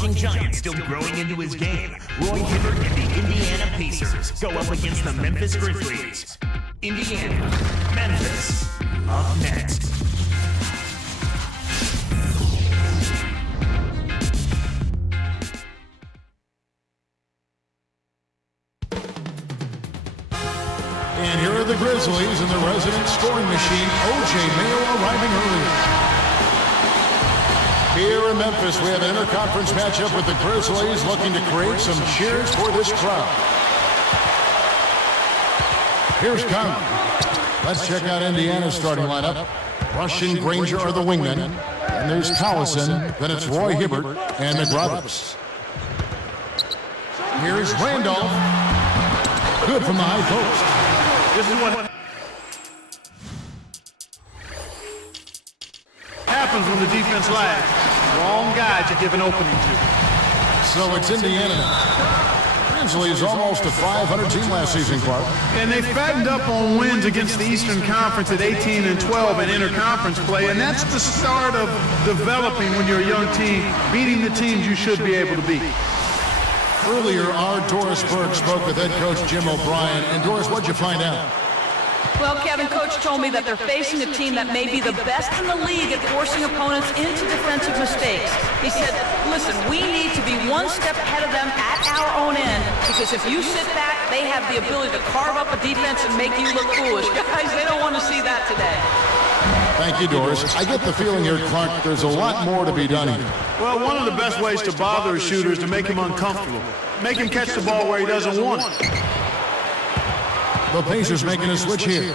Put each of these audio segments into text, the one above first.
emerging giant still growing into his game. Roy Hibbert and the Indiana Pacers go up against the Memphis Grizzlies. Indiana, Memphis, up next. And here are the Grizzlies and the resident scoring machine, O.J. Mayo, arriving earlier. Here in Memphis, we have an interconference matchup with the Grizzlies looking to create some cheers for this crowd. Here's Conley. Let's check out Indiana's starting lineup. Rush and Granger are the wingmen. And there's Collison, then it's Roy Hibbert and McRoberts. Here's Randolph. Good from the high post. This is what happens when the defense lags. Wrong guy to give an opening to. So it's Indiana now. Grizzlies almost a 500 team last season, Clark. And they fattened up on wins against the Eastern Conference at 18-12 in interconference play, and that's the start of developing when you're a young team, beating the teams you should be able to beat. Earlier, our Doris Burke spoke with head coach Jim O'Brien. And Doris, what'd you find out? Well, Kevin, Coach told me that they're facing a team that may be the best in the league at forcing opponents into defensive mistakes. He said, listen, we need to be one step ahead of them at our own end, because if you sit back, they have the ability to carve up a defense and make you look foolish. Guys, they don't want to see that today. Thank you, Doris. I get the feeling here, Clark, there's a lot more to be done here. Well, one of the best ways to bother a shooter is to make him uncomfortable. Make him catch the ball where he doesn't want it. The Pacers making a switch here.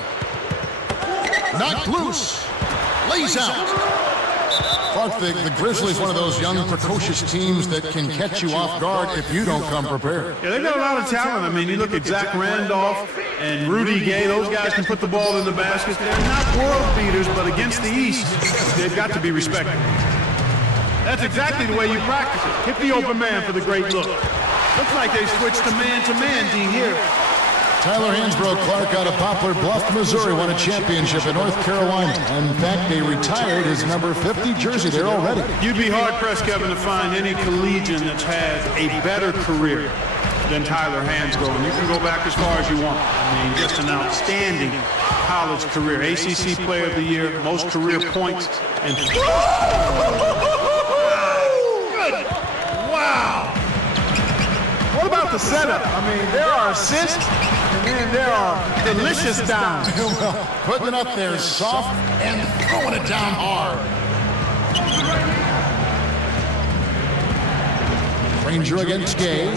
Knocked loose. Lays out. Clark, the Grizzlies, one of those young, precocious teams that can catch you off guard if you don't come prepared. Yeah, they've got a lot of talent. I mean, you look at Zach Randolph and Rudy Gay. Those guys can put the ball in the basket. They're not world beaters, but against the East, they've got to be respected. That's exactly the way you practice it. Hit the open man for the great look. Looks like they switched to man, Dean, here. Tyler Hansbrough Clark out of Poplar Bluff, Missouri, won a championship in North Carolina. In fact, they retired his number 50 jersey there already. You'd be hard-pressed, Kevin, to find any collegian that's had a better career than Tyler Hansbrough. And you can go back as far as you want. I mean, just an outstanding college career. ACC Player of the Year, most career points. And wow! What about the setup? I mean, there are assists, and then there are delicious downs. Well, putting it up there soft and throwing it down hard. Granger against Gay.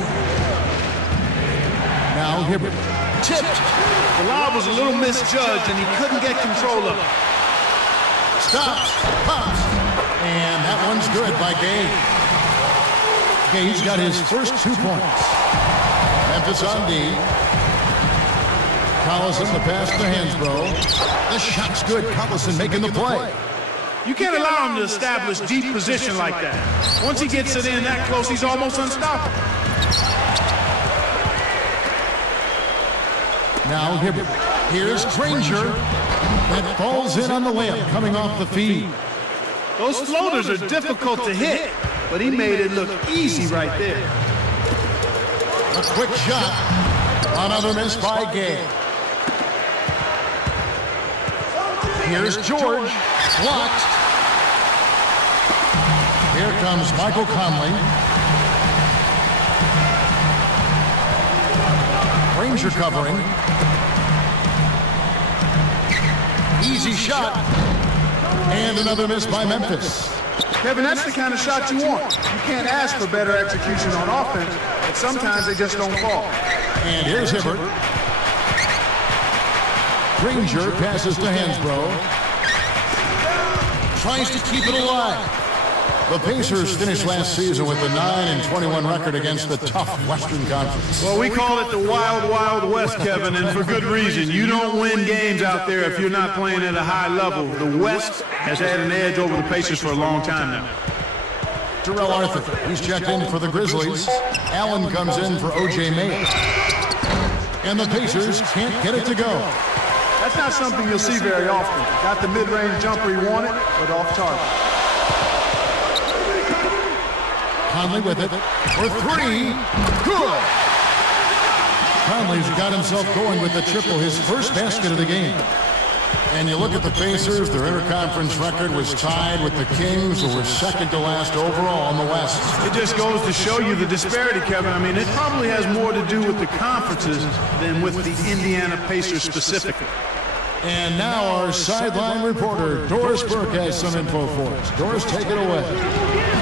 Now Hibbert. Tipped. The lob was a little misjudged, and he couldn't get control of it. Stops. Pops. And that one's good by Gay. Gay's got his first 2 points. Memphis on D. Collison, the pass to Hansbrough. The shot's good. Collison making the play. You can't allow him to establish deep position like that. Once he gets it in that close, he's almost unstoppable. Now Hibbert. Here's Granger. That falls in on the layup coming off the feed. Those floaters are difficult to hit, but he made it look easy right there. A quick shot. Another miss by Gay. Here's George. Blocked. Here comes Michael Conley. Granger covering. Easy shot. And another miss by Memphis. Kevin, that's the kind of shot you want. You can't ask for better execution on offense, but sometimes they just don't fall. And here's Hibbert. Granger passes to Hansbrough. Tries to keep it alive. The Pacers finished last season with a 9-21 record against the tough Western Conference. Well, we call it the Wild, Wild West, Kevin, and for good reason. You don't win games out there if you're not playing at a high level. The West has had an edge over the Pacers for a long time now. Terrell Arthur, he's checked in for the Grizzlies. Allen comes in for O.J. Mayo. And the Pacers can't get it to go. That's not something you'll see very often. Got the mid-range jumper he wanted, but off target. Conley with it for three. Good. Conley's got himself going with the triple, his first basket of the game. And you look at the Pacers, their interconference record was tied with the Kings, who were second to last overall in the West. It just goes to show you the disparity, Kevin. I mean, it probably has more to do with the conferences than with the Indiana Pacers specifically. And now our sideline reporter, Doris Burke, has some info for us. Doris, take it away.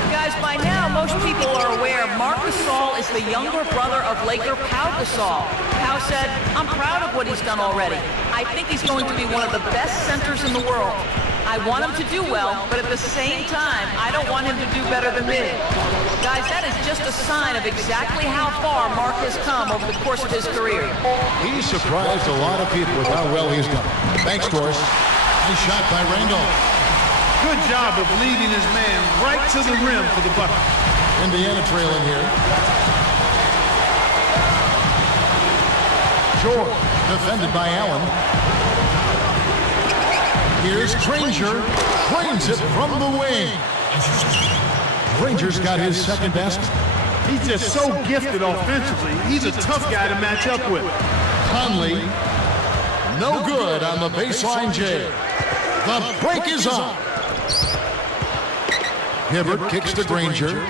Guys, by now, most people are aware Marc Gasol is the younger brother of Laker Pau Gasol. Pau said, "I'm proud of what he's done already. I think he's going to be one of the best centers in the world. I want him to do well, but at the same time, I don't want him to do better than me." Guys, that is just a sign of exactly how far Marc has come over the course of his career. He's surprised a lot of people with how well he's done. Thanks, Doris. Nice shot by Randall. Good job of leading his man right to the rim for the bucket. Indiana trailing here. George, defended by Allen. Here's Granger. Drains it from the wing. Granger's got his second basket. He's just so gifted offensively. He's a tough guy to match up with. Conley, no good on the baseline J. The break is on. Hibbert kicks to Granger. And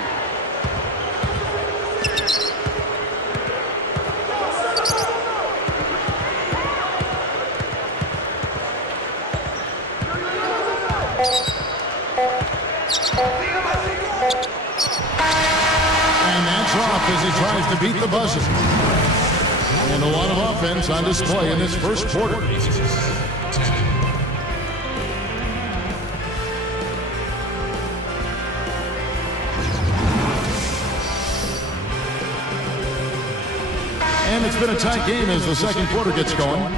that's off as he tries to beat the buzzer. And a lot of offense on display in this first quarter. And it's been a tight game as the second quarter gets going.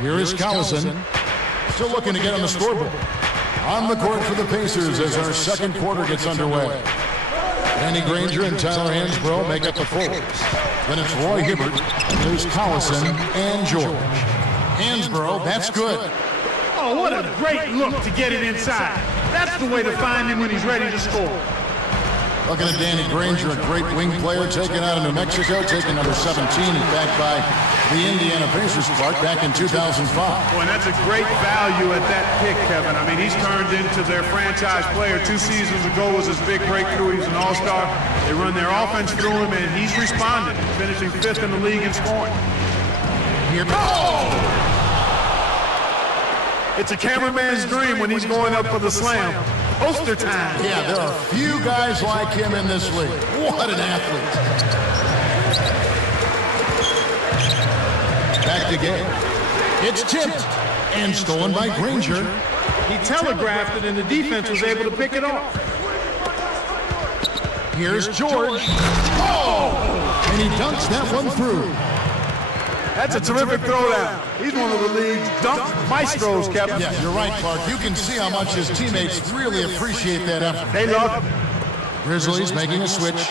Here is Collison, still looking to get on the scoreboard. On the court for the Pacers as our second quarter gets underway. Danny Granger and Tyler Hansbrough make up the forwards. Then it's Roy Hibbert, there's Collison, and George. Hansbrough, that's good. Oh, what a great look to get it inside. That's the way to find him when he's ready to score. Looking at Danny Granger, a great wing player taken out of New Mexico, taking number 17 and backed by the Indiana Pacers Clark back in 2005. Boy, and that's a great value at that pick, Kevin. I mean, he's turned into their franchise player. 2 seasons ago was his big breakthrough. He's an all-star. They run their offense through him, and he's responded, finishing 5th in the league in scoring. Here goes! It's a cameraman's dream when he's going up for the slam. Poster time. Yeah, there are few guys like him in this league. What an athlete. Back to Gay. It's tipped and stolen by Granger. He telegraphed it, and the defense was able to pick it off. Here's George. Oh! And he dunks that one through. That's a terrific throwdown. He's one of the league's dunk maestros, Kevin. Yeah, you're right, Clark. You can see how much his teammates really appreciate that effort. They love him. Grizzlies making a switch.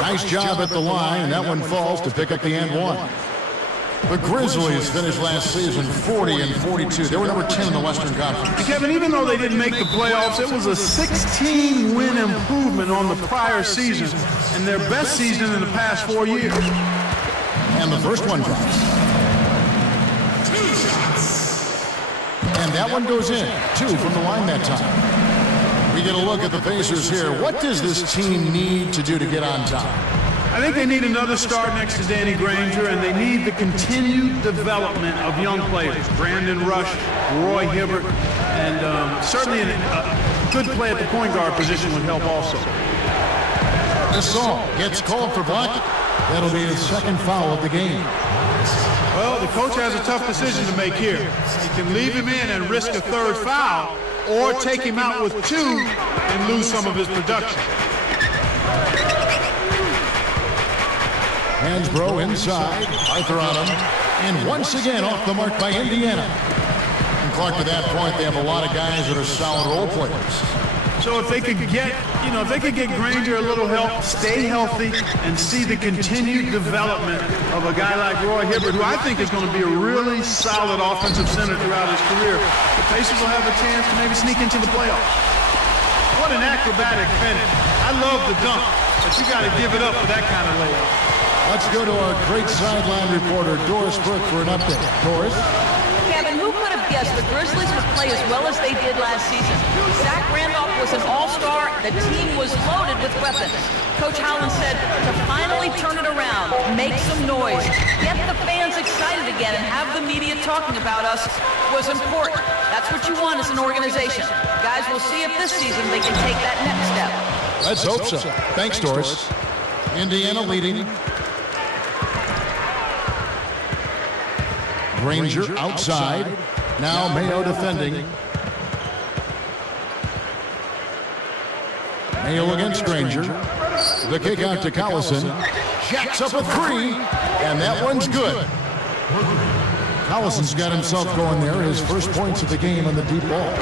Nice job at the line, and that one falls to pick up the and one. The Grizzlies finished last season 40-42. They were number 10 in the Western Conference. And Kevin, even though they didn't make the playoffs, it was a 16-win improvement on the prior season and their best season in the past 4 years. And the first one drops. 2 shots. And that one goes in. 2 from the line that time. We get a look at the Pacers here. What does this team need to do to get on top? I think they need another start next to Danny Granger, and they need the continued development of young players. Brandon Rush, Roy Hibbert, and certainly a good play at the point guard position would help also. Gasol gets called for blocking. That'll be his second foul of the game. Well, the coach has a tough decision to make here. He can leave him in and risk a 3rd foul, or take him out with 2 and lose some of his production. Hansbrough inside, Arthur on him, and once again off the mark by Indiana. And Clark, to that point, they have a lot of guys that are solid role players. So if they could get, if they could get Granger a little help, stay healthy, and see the continued development of a guy like Roy Hibbert, who I think is going to be a really solid offensive center throughout his career, the Pacers will have a chance to maybe sneak into the playoffs. What an acrobatic finish. I love the dunk, but you got to give it up for that kind of layup. Let's go to our great sideline reporter, Doris Burke, for an update. Doris? Kevin, who could have guessed the Grizzlies would play as well as they did last season? Zach Randolph was an all-star. The team was loaded with weapons. Coach Howland said to finally turn it around, make some noise, get the fans excited again, and have the media talking about us was important. That's what you want as an organization. Guys, we'll see if this season they can take that next step. Let's hope so. Thanks, Doris. Indiana leading. Granger outside. Now Mayo defending. Mayo against Granger. The kick out to Collison. Jacks up a three, and that one's good. Collison's got himself going there. His first points of the game on the deep ball.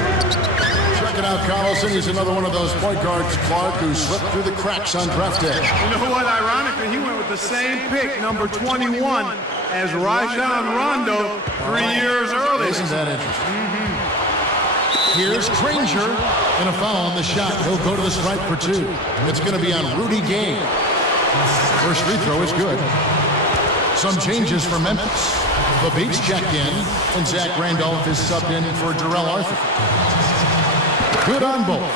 Check it out, Collison. He's another one of those point guards, Clark, who slipped through the cracks on draft day. You know what? Ironically, he went with the same pick, number 21, as Rajon Rondo 3 years earlier. Isn't that interesting? Here's Granger, and a foul on the shot. He'll go to the stripe for two. It's going to be on Rudy Gay. First free throw is good. Some changes for Memphis. The Beats checked in, and Zach Randolph is subbed in for Jarrell Arthur. Good on both.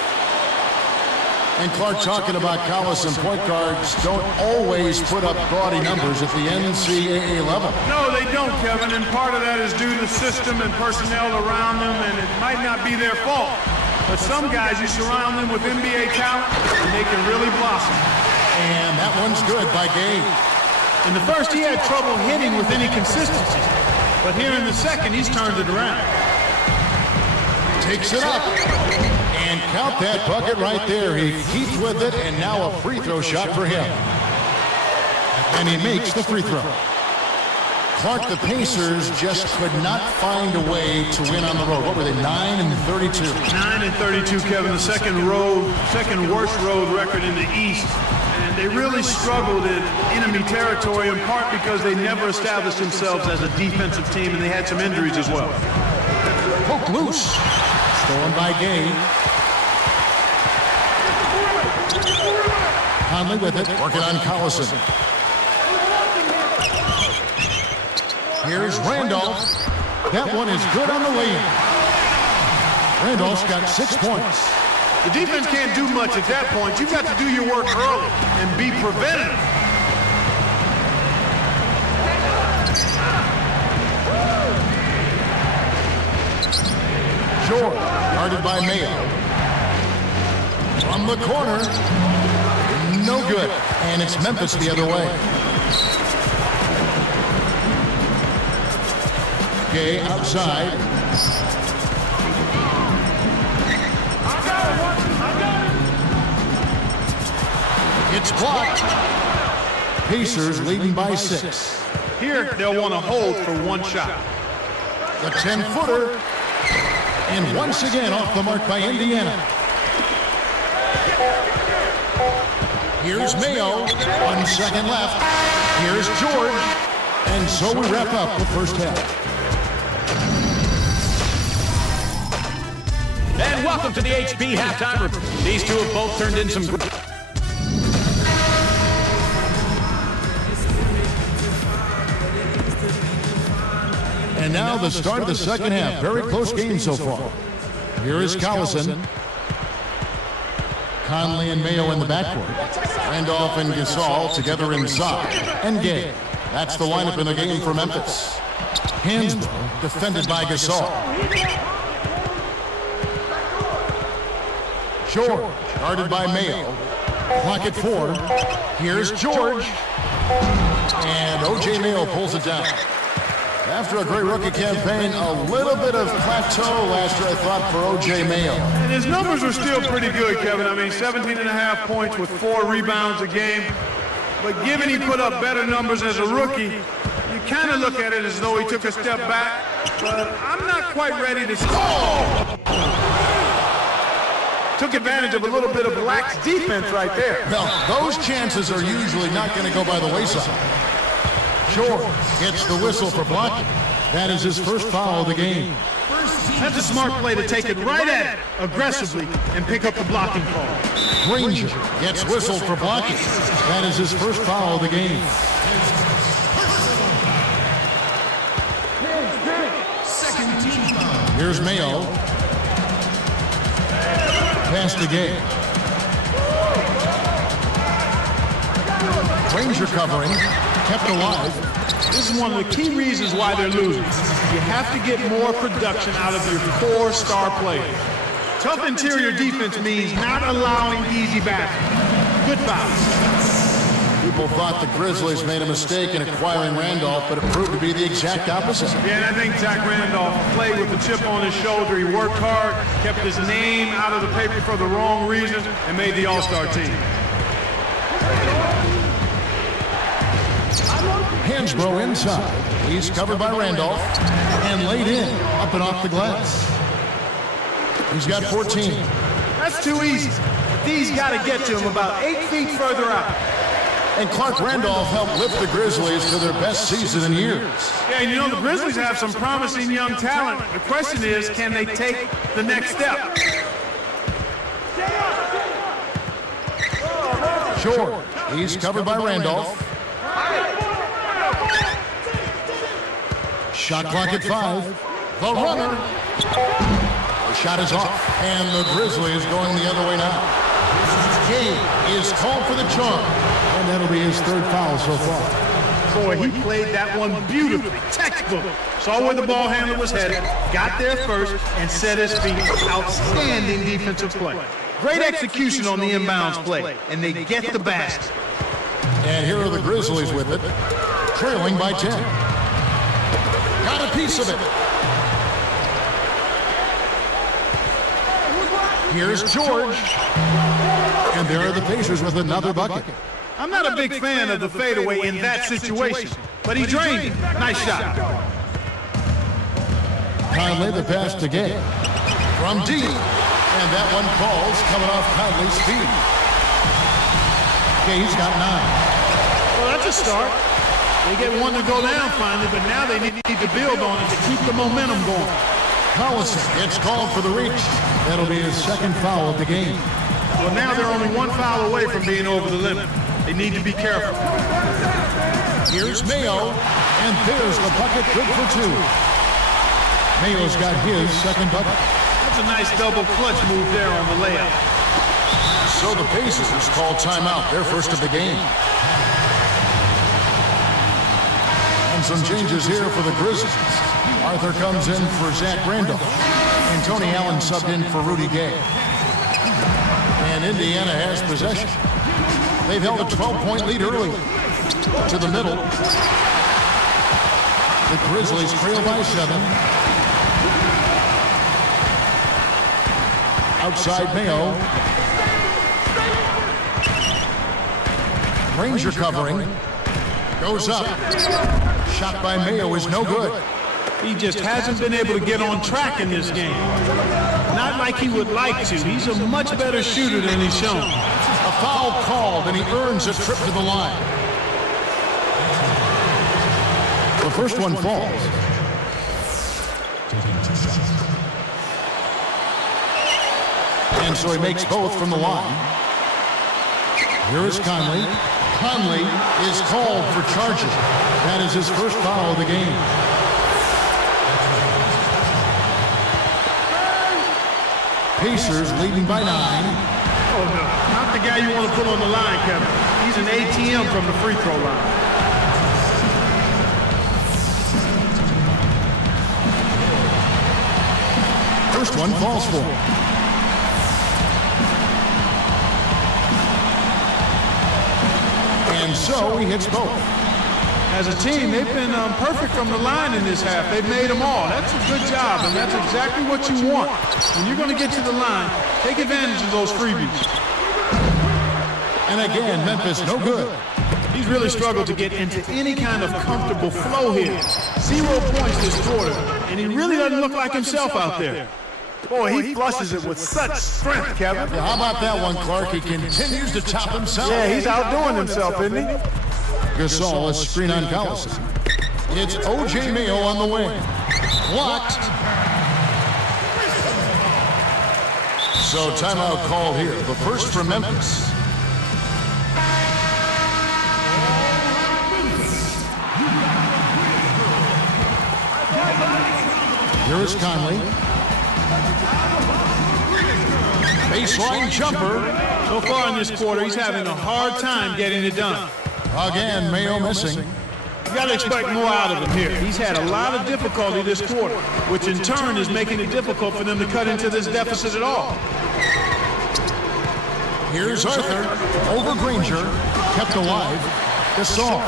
And Clark talking about Collison, point guards don't always put up gaudy numbers at the NCAA level. No, they don't, Kevin, and part of that is due to the system and personnel around them, and it might not be their fault. But some guys, you surround them with NBA talent, and they can really blossom. And that one's good by Gay. In the first, he had trouble hitting with any consistency, but here in the second, he's turned it around. Takes it up. And count that bucket right there. He keeps with it, and now a free throw shot for him. And he makes the free throw. Clark, the Pacers just could not find a way to win on the road. What were they, 9-32? 9-32, Kevin, the second worst road record in the East. And they really struggled in enemy territory, in part because they never established themselves as a defensive team, and they had some injuries as well. Poke loose. Stolen by Gay. Conley with it, working on Collison. Here's Randolph. That one is good on the lane. Randolph's got 6 points. The defense can't do much at that point. You've got to do your work early and be preventative. George, guarded by Mayo. From the corner. No good. And it's Memphis the other way. Gay outside. It's blocked. Pacers leading by 6. Here, they'll want to hold for one shot. The 10-footer. And once again off the mark by Indiana. Here's Mayo. 1 second left. Here's George. And so we wrap up the first half. And welcome to the HP halftime report. These two have both turned in some. And now the start of the second half. Very close game so far. Here is Collison. Conley and Mayo in the backcourt. Randolph and Gasol together inside. And Gay. That's the lineup in the game for Memphis. Hansbrough defended by Gasol. George guarded by Mayo. Clock at 4. Here's George. And O.J. Mayo pulls it down. After a great rookie campaign, a little bit of plateau last year, I thought, for O.J. Mayo. And his numbers are still pretty good, Kevin. I mean, 17.5 points with 4 rebounds a game. But given he put up better numbers as a rookie, you kind of look at it as though he took a step back. But I'm not quite ready to score. Took advantage of a little bit of lax defense right there. Well, those chances are usually not going to go by the wayside. George gets the whistle for blocking. That is his first foul of the game. That's a smart play to take it right at it aggressively and pick up the blocking call. Granger gets whistled for blocking. That is his first foul of the game. Second team foul. Here's Mayo. Pass to Gay. Granger covering. Kept alive. This is one of the key reasons why they're losing. You have to get more production out of your core star players. Tough interior defense means not allowing easy baskets. Good foul. People thought the Grizzlies made a mistake in acquiring Randolph, but it proved to be the exact opposite. Yeah, and I think Zach Randolph played with a chip on his shoulder. He worked hard, kept his name out of the paper for the wrong reasons, and made the All-Star team. Hansbrough inside. He's covered by Randolph and laid in, up and off the glass. He's got 14. That's too easy. D's got to get to him about 8 feet further out. And Clark Randolph helped lift the Grizzlies to their best season in years. Yeah, and you know, the Grizzlies have some promising young talent. The question is, can they take the next step? George, he's covered by Randolph. Shot clock at 5. The runner. The shot is off. And the Grizzlies going the other way now. Gay is called for the charge. And that'll be his third foul so far. Boy, he played that one beautifully. Textbook. Saw where the ball handler was headed, got there first, and set his feet. Outstanding defensive play. Great execution on the inbounds play, and they get the basket. And here are the Grizzlies with it, trailing by 10. Got a piece of it. Here's George. And there are the Pacers with another bucket. I'm not a big fan of the fadeaway in that situation, but he drained it. Nice shot. Conley the pass to Gay. From deep. And that one falls, coming off Conley's feet. Gay's got 9. Well, that's a start. They get one to go down finally, but now they need to build on it to keep the momentum going. Collison gets called for the reach. That'll be his second foul of the game. Well, now they're only one foul away from being over the limit. They need to be careful. Here's Mayo, and there's the bucket, good for 2. Mayo's got his second bucket. That's a nice double clutch move there on the layup. So the Pacers call timeout, their first of the game. And some changes here for the Grizzlies. Arthur comes in for Zach Randolph, and Tony Allen subbed in for Rudy Gay. And Indiana has possession. They've held a 12-point lead early. To the middle. The Grizzlies trail by 7. Outside Mayo. Granger covering. Goes up. Shot by Mayo is no good. He just hasn't been able to get on track in this game. Not like he would like to. He's a much better shooter than he's shown. A foul called, and he earns a trip to the line. The first one falls. And so he makes both from the line. Here is Conley. Conley is called for charging. That is his first foul of the game. Pacers leading by 9. Oh, no. Not the guy you want to put on the line, Kevin. He's an ATM from the free throw line. First one falls for him. And so he hits both. As a team, they've been perfect from the line in this half. They've made them all. That's a good job, and that's exactly what you want. When you're going to get to the line, take advantage of those freebies. And again, Memphis no good. He's really struggled to get into any kind of comfortable flow here. 0 points this quarter, and he really doesn't look like himself out there. Boy, he flushes it with such strength, Kevin. How about that one, Clark? He continues to top himself. Yeah, he's outdoing himself, isn't he? Gasol, a screen on Collison. It's O.J. Mayo on the wing. Blocked. So timeout called here. The first for Memphis. Here is Conley. Baseline jumper. So far in this quarter, he's having a hard time getting it done. Again, Mayo missing. You got to expect more out of him here. He's had a lot of difficulty this quarter, which in turn is making it difficult for them to cut into this deficit at all. Here's Arthur. Over Granger. Kept alive. Gasol.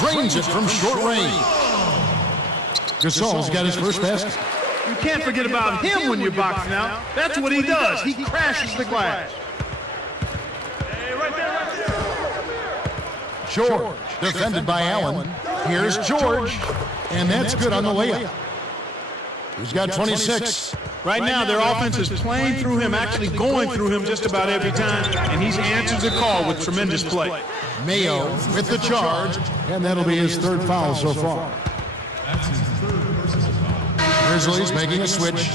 Drains it from short range. Gasol's got his first basket. You can't forget about him when you're boxing out. That's what he does. He crashes the glass. Hey, right there. George, defended by Allen. Here's George, and that's good on the layup. He's got 26. Right now, their offense is playing through him, actually going through him just about every time, and he's answered the call with tremendous play. Mayo with the charge, and that'll be his third foul so far. Grizzlies making a switch.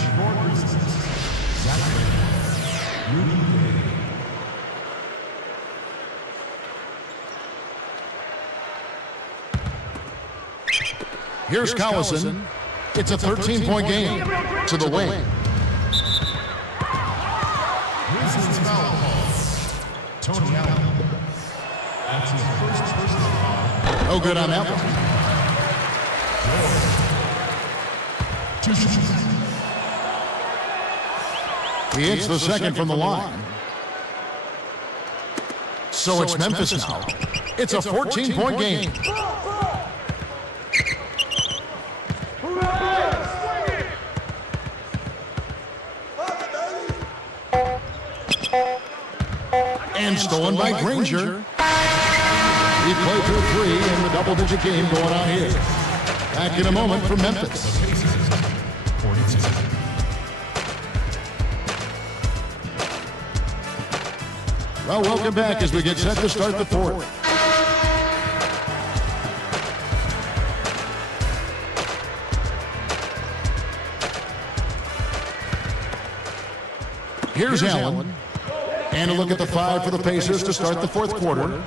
Here's Collison. It's a 13-point game to the wing. Tony Allen. That's his first personal foul. No good on that one. He hits the second from the line. So it's Memphis now. It's a 14-point game. And stolen by Granger. He played through three in the double-digit game going on here. Back in a moment from Memphis. Well, welcome back as we get set to start the fourth. Here's Allen. And a look at the five for the Pacers to start the fourth quarter.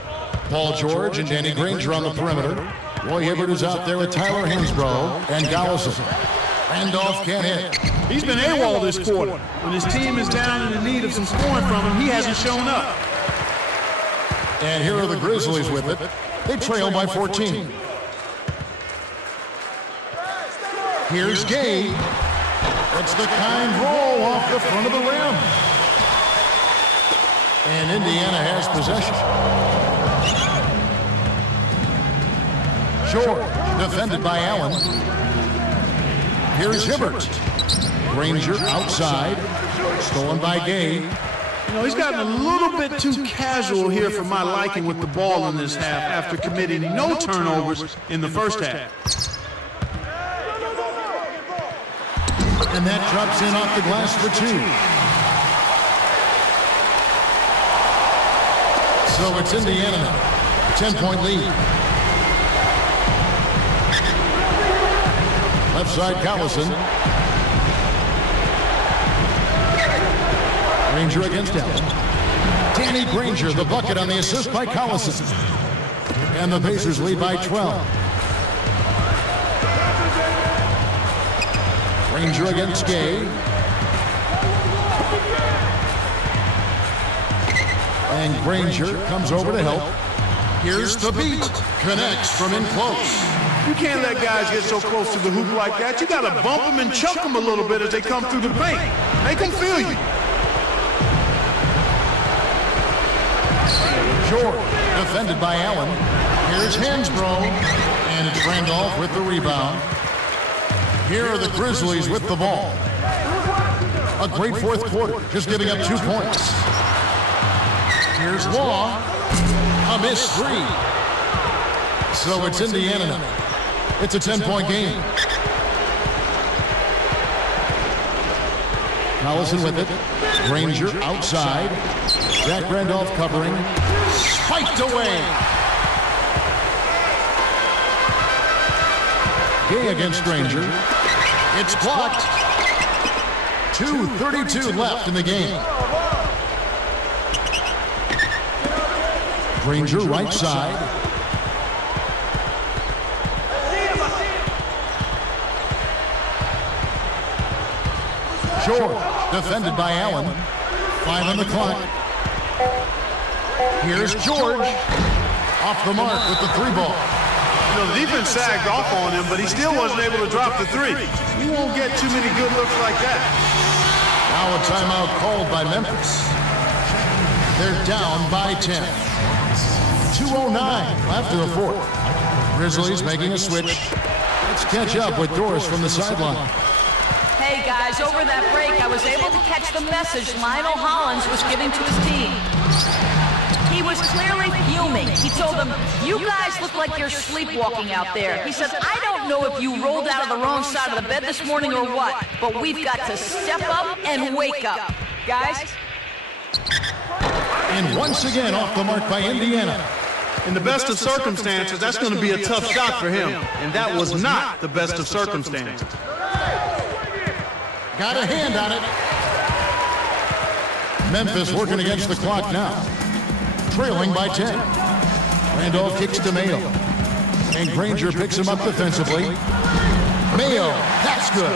Paul George and Danny Granger on the perimeter. Roy Hibbert is out there with Tyler Hansbrough and Gallison. Randolph can't hit. He's been AWOL this quarter. When his team is down and in need of some scoring from him, he hasn't shown up. And here are the Grizzlies with it. They trail by 14. Here's Gay. It's the kind roll off the front of the rim. And Indiana has possession. George, defended by Allen. Here's Hibbert. Granger outside. Stolen by Gay. You know, he's gotten a little bit too casual here for my liking with the ball in this half after committing no turnovers in the first half. And that drops in off the glass for two. So it's Indiana now. 10-point lead. Left side, Collison. Granger against Allen. Danny Granger, the bucket on the assist by Collison. And the Pacers lead by 12. Granger against Gay. And Granger comes over to help. Here's the beat. Connects from in close. You can't let guys get so close to the hoop like that. You got to bump them and choke them a little bit as they come through the paint. Make them feel you. George, defended by Allen. Here's Hansbrough. And it's Randolph with the rebound. Here are the Grizzlies with the ball. A great fourth quarter, just giving up 2 points. Here's Law. A missed three. So it's Indiana now. It's a 10-point game. Collison with it. Granger outside. Jack Randolph covering. Spiked away. Gay against Granger. It's blocked. 2:32 left in the game. Granger right side. George, defended by Allen. 5 on the clock. Here's George. Off the mark with the 3 ball. You know, the defense sagged off on him, but he still wasn't able to drop the 3. You won't get too many good looks like that. Now a timeout called by Memphis. They're down by 10. 2:09 after the 4th. Grizzlies making a switch. Let's catch up with Doris from the sideline. Hey guys, over that break, I was able to catch the message Lionel Hollins was giving to his team. He was clearly fuming. He told them, "You guys look like you're sleepwalking out there." He said, "I don't know if you rolled out of the wrong side of the bed this morning or what, but we've got to step up and wake up. Guys?" And once again off the mark by Indiana. In the best of circumstances, that's going to be a tough shot for him. And that was not the best of circumstances. Got a hand on it. Memphis working against the clock now. Trailing by 10. Randolph kicks to Mayo. And Granger picks him up defensively. Mayo, that's good.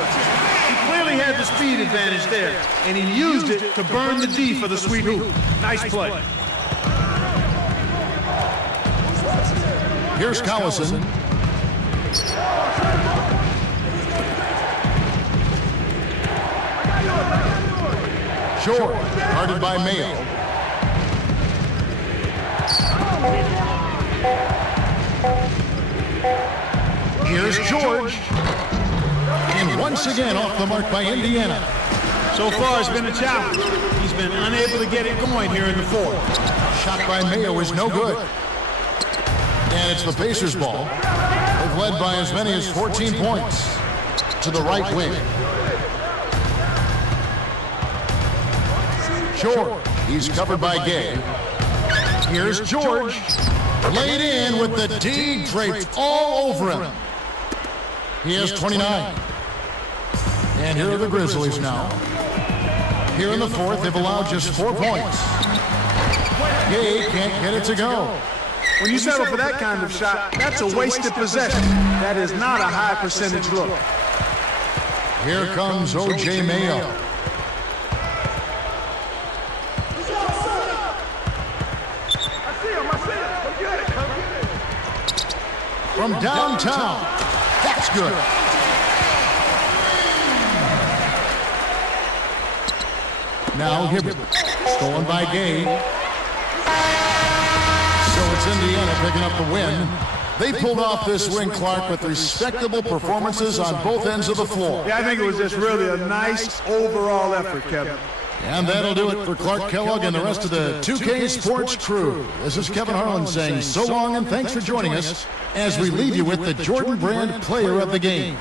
He clearly had the speed advantage there, and he used it to burn the D for the sweet hoop. Nice play. Here's Collison. Short, guarded by Mayo. Here's George. And once again off the mark by Indiana. So far, it's been a challenge. He's been unable to get it going here in the 4th. Shot by Mayo is no good. And it's the Pacers' ball. They've led by as many as 14 points. To the right wing. George. He's covered by Gay. Here's George. Laid in with the D draped all over him. He has 29. And here are the Grizzlies now. Here in the 4th, they've allowed just 4 points. Gay can't get it to go. When you settle for that kind of shot, that's a wasted possession. That is not a high percentage look. Here comes O.J. Mayo. From downtown. That's good. Now Hibbert. Stolen by Gay. So it's Indiana picking up the win. They pulled off this win, Clark, with respectable performances on both ends of the floor. Yeah, I think it was just really a nice overall effort, Kevin. And that'll do it for Clark Kellogg and the rest of the 2K Sports crew. This is Kevin Harlan saying so long and thanks for joining us as we leave you with the Jordan Brand Player of the Game.